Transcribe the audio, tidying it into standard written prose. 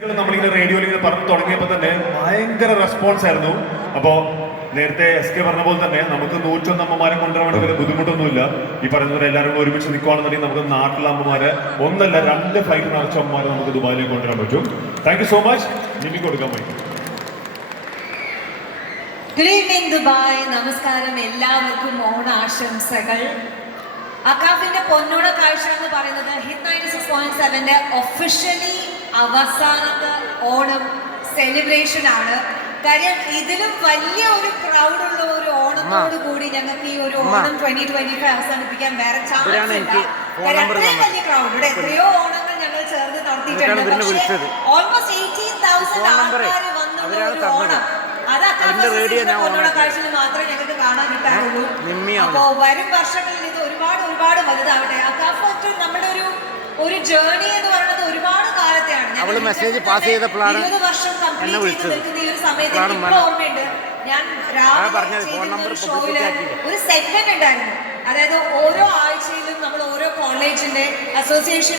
നമ്മളിങ്ങനെ റേഡിയോയിൽ ഇങ്ങനെ പറഞ്ഞു തുടങ്ങിയപ്പോൾ തന്നെ ഭയങ്കര റെസ്പോൺസ് ആയിരുന്നു. അപ്പോൾ നേരത്തെ SK പറഞ്ഞ പോലെ തന്നെ നമുക്ക് 101 അമ്മമാരെ കൊണ്ടുവരാൻ വേണ്ടി വലിയ ബുദ്ധിമുട്ടൊന്നുമില്ല. ഈ പറയുന്നവരെ എല്ലാവരും ഒരുമിച്ച് നിൽക്കുകയാണെന്നുണ്ടെങ്കിൽ നമുക്ക് നാട്ടിലെ അമ്മമാരെ ഒന്നല്ല 2 ഫ്ലൈറ്റ് നിറച്ച അമ്മമാരെ നമുക്ക് ദുബായിലേക്ക് കൊണ്ടുവരാൻ പറ്റും. Thank you so much. നിമി കൊടുക്കാൻ പറ്റും. Good evening Dubai. നമസ്കാരം, എല്ലാവർക്കും ഓണാശംസകൾ. അക്കാഫിന്റെ പൊന്നോണ കാഴ്ച എന്ന് പറയുന്നത് ഹിറ്റ് 96.7 ഒഫീഷ്യലി അവസാനത്തെ ഓണം സെലിബ്രേഷൻ ആണ്. കാര്യം ഇതിലും വലിയ ഒരു ക്രൗഡുള്ള ഒരു ഓണത്തോട് കൂടി ഞങ്ങൾക്ക് ഈ ഒരു ഓണം 2025 അവസാനിപ്പിക്കാൻ വേറെ ചാൻസ് ഇല്ല. അത്രയും വലിയ ക്രൗഡ് ഇവിടെ എത്രയോ ഓണങ്ങൾ ഞങ്ങൾ ചേർന്ന് നടത്തിയിട്ടുണ്ട്. പക്ഷേ ഓൾമോസ്റ്റ് 18,000 ആൾക്കാർ വന്നുള്ള ഒരു ഓണം അത് പൊന്നോണ കാഴ്ചയിൽ മാത്രമേ ഞങ്ങൾക്ക് കാണാൻ കിട്ടാറുള്ളൂ. അപ്പോ വരും വർഷങ്ങളിൽ ഇത് ഒരുപാട് വലുതാവട്ടെ. അക്കാഫ് നമ്മുടെ ഒരു ജേർണി എന്ന് പറയുന്നത് ഒരുപാട് കാലത്തെയാണ്. 20 വർഷം കംപ്ലീറ്റ് ചെയ്ത് നിൽക്കുന്ന ഈ ഒരു സമയത്ത് എനിക്ക് ഓർമ്മയുണ്ട്, ഞാൻ രാവിലെ ഒരു ഷോയില് ഒരു സെഗ്മെന്റ് ഉണ്ടായിരുന്നു. അതായത് ഓരോ ആഴ്ചയിലും നമ്മൾ ഓരോ കോളേജിന്റെ അസോസിയേഷൻ